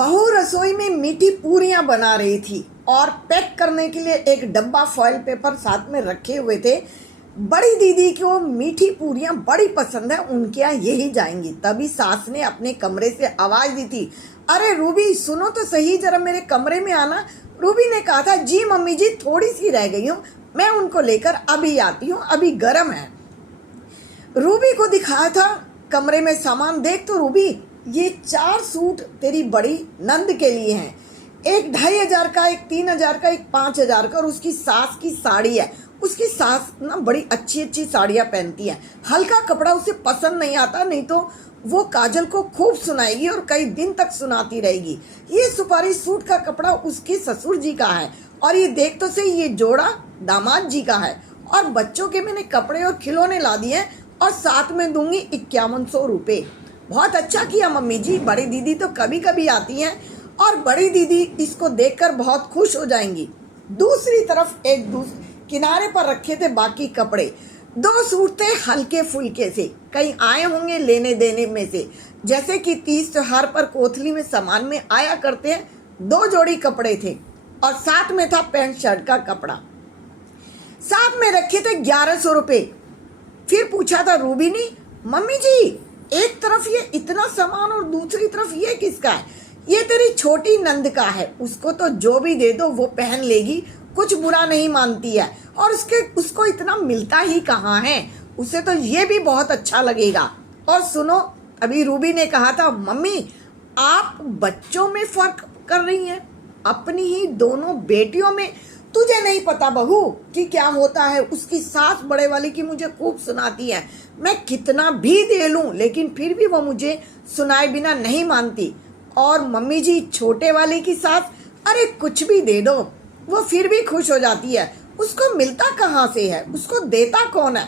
बहू रसोई में मीठी पूरियां बना रही थी और पैक करने के लिए एक डब्बा फॉइल पेपर साथ में रखे हुए थे। बड़ी दीदी को मीठी पूरियां बड़ी पसंद है, उनके यहाँ यही जाएंगी। तभी सास ने अपने कमरे से आवाज दी थी, अरे रूबी सुनो तो सही, जरा मेरे कमरे में आना। रूबी ने कहा था, जी मम्मी जी थोड़ी सी रह गई हूँ, मैं उनको लेकर अभी आती हूँ, अभी गर्म है। रूबी को दिखाया था कमरे में सामान, देख तो रूबी ये 4 सूट तेरी बड़ी नंद के लिए हैं, एक 2500 का, एक 3000 का, एक 5000 का, और उसकी सास की साड़ी है। उसकी सास ना बड़ी अच्छी अच्छी साड़ियाँ पहनती है, हल्का कपड़ा उसे पसंद नहीं आता, नहीं तो वो काजल को खूब सुनाएगी और कई दिन तक सुनाती रहेगी। ये सुपारी सूट का कपड़ा उसके ससुर जी का है, और ये देख तो सही ये जोड़ा दामाद जी का है, और बच्चों के मैंने कपड़े और खिलौने ला दिए और साथ में दूंगी 5100 रुपये। बहुत अच्छा किया मम्मी जी, बड़ी दीदी तो कभी कभी आती हैं और बड़ी दीदी इसको देखकर बहुत खुश हो जाएंगी। दूसरी तरफ एक किनारे पर रखे थे बाकी कपड़े। 2 सूट थे हल्के फुल्के से, कहीं आए होंगे लेने देने में से, जैसे कि 30 त्योहार पर कोथली में सामान में आया करते हैं। 2 जोड़ी कपड़े थे और साथ में था पैंट शर्ट का कपड़ा। साथ में रखे थे 1100 रुपये। फिर पूछा था रूबी ने, मम्मी जी एक तरफ ये इतना सामान और दूसरी तरफ ये किसका है? ये तेरी छोटी नंद का है, उसको तो जो भी दे दो वो पहन लेगी, कुछ बुरा नहीं मानती है, और उसको इतना मिलता ही कहाँ है, उसे तो ये भी बहुत अच्छा लगेगा। और सुनो, अभी रूबी ने कहा था, मम्मी आप बच्चों में फर्क कर रही हैं, अपनी ही दोनों बेटियों में। तुझे नहीं पता बहू कि क्या होता है। उसकी सास बड़े वाली की मुझे खूब सुनाती है, मैं कितना भी दे लूं लेकिन फिर भी वो मुझे सुनाए बिना नहीं मानती। और मम्मी जी छोटे वाले की सास, अरे कुछ भी दे दो वो फिर भी खुश हो जाती है, उसको मिलता कहाँ से है, उसको देता कौन है?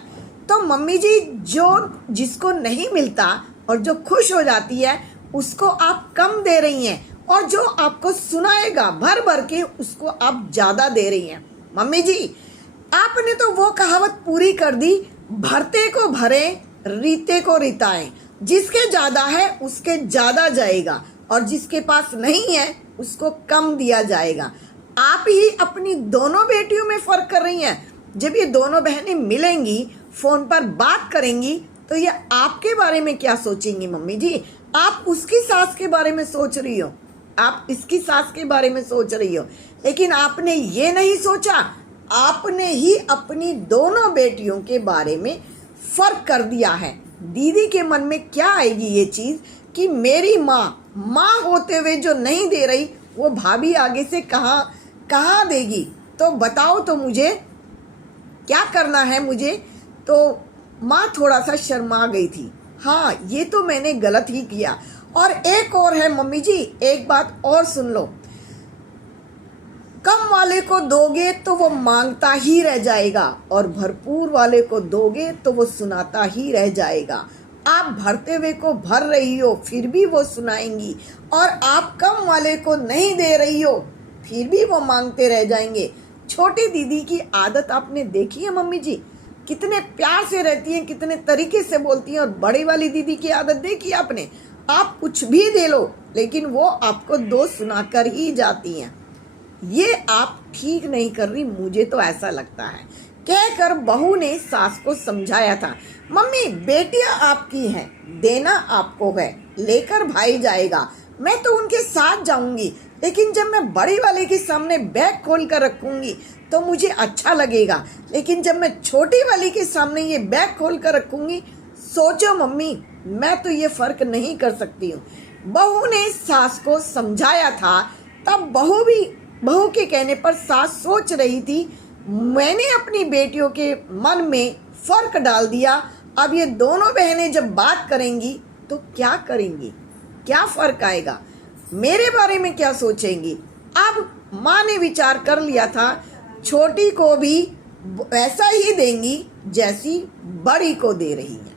तो मम्मी जी जो जिसको नहीं मिलता और जो खुश हो जाती है उसको आप कम दे रही हैं, और जो आपको सुनाएगा भर भर के उसको आप ज्यादा दे रही हैं। मम्मी जी आपने तो वो कहावत पूरी कर दी, भरते को भरे रीते को रिताएं, जिसके ज्यादा है उसके ज्यादा जाएगा और जिसके पास नहीं है उसको कम दिया जाएगा। आप ही अपनी दोनों बेटियों में फर्क कर रही हैं। जब ये दोनों बहनें मिलेंगी फोन पर बात करेंगी तो ये आपके बारे में क्या सोचेंगी? मम्मी जी आप उसकी सास के बारे में सोच रही हो, आप इसकी सास के बारे में सोच रही हो, लेकिन आपने ये नहीं सोचा, आपने ही अपनी दोनों बेटियों के बारे में फर्क कर दिया है। दीदी के मन में क्या आएगी ये चीज कि मेरी माँ होते हुए जो नहीं दे रही वो भाभी आगे से कहाँ देगी? तो बताओ तो मुझे क्या करना है मुझे? तो माँ थोड़ा सा शर्मा गई थी, हाँ ये तो मैंने गलत ही किया। और एक और है मम्मी जी, एक बात और सुन लो, कम वाले को दोगे तो वो मांगता ही रह जाएगा और भरपूर वाले को दोगे तो वो सुनाता ही रह जाएगा। आप भरते हुए को भर रही हो फिर भी वो सुनाएंगी, और आप कम वाले को नहीं दे रही हो फिर भी वो मांगते रह जाएंगे। छोटी दीदी की आदत आपने देखी है मम्मी जी, कितने प्यार से रहती हैं, कितने तरीके से बोलती हैं, और बड़ी वाली दीदी की आदत देखी आपने, आप कुछ भी दे लो लेकिन वो आपको 2 सुनाकर ही जाती हैं। ये आप ठीक नहीं कर रही, मुझे तो ऐसा लगता है। कहकर बहू ने सास को समझाया था, मम्मी बेटियां आपकी हैं, देना आपको है, लेकर भाई जाएगा, मैं तो उनके साथ जाऊंगी, लेकिन जब मैं बड़ी वाले के सामने बैग खोल कर रखूंगी तो मुझे अच्छा लगेगा, लेकिन जब मैं छोटी वाली के सामने ये बैग खोल कर रखूंगी, सोचो मम्मी मैं तो ये फर्क नहीं कर सकती हूँ। बहू ने सास को समझाया था, तब बहू के कहने पर सास सोच रही थी, मैंने अपनी बेटियों के मन में फर्क डाल दिया, अब ये दोनों बहनें जब बात करेंगी तो क्या करेंगी, क्या फर्क आएगा, मेरे बारे में क्या सोचेंगी? अब माँ ने विचार कर लिया था, छोटी को भी वैसा ही देंगी जैसी बड़ी को दे रही है।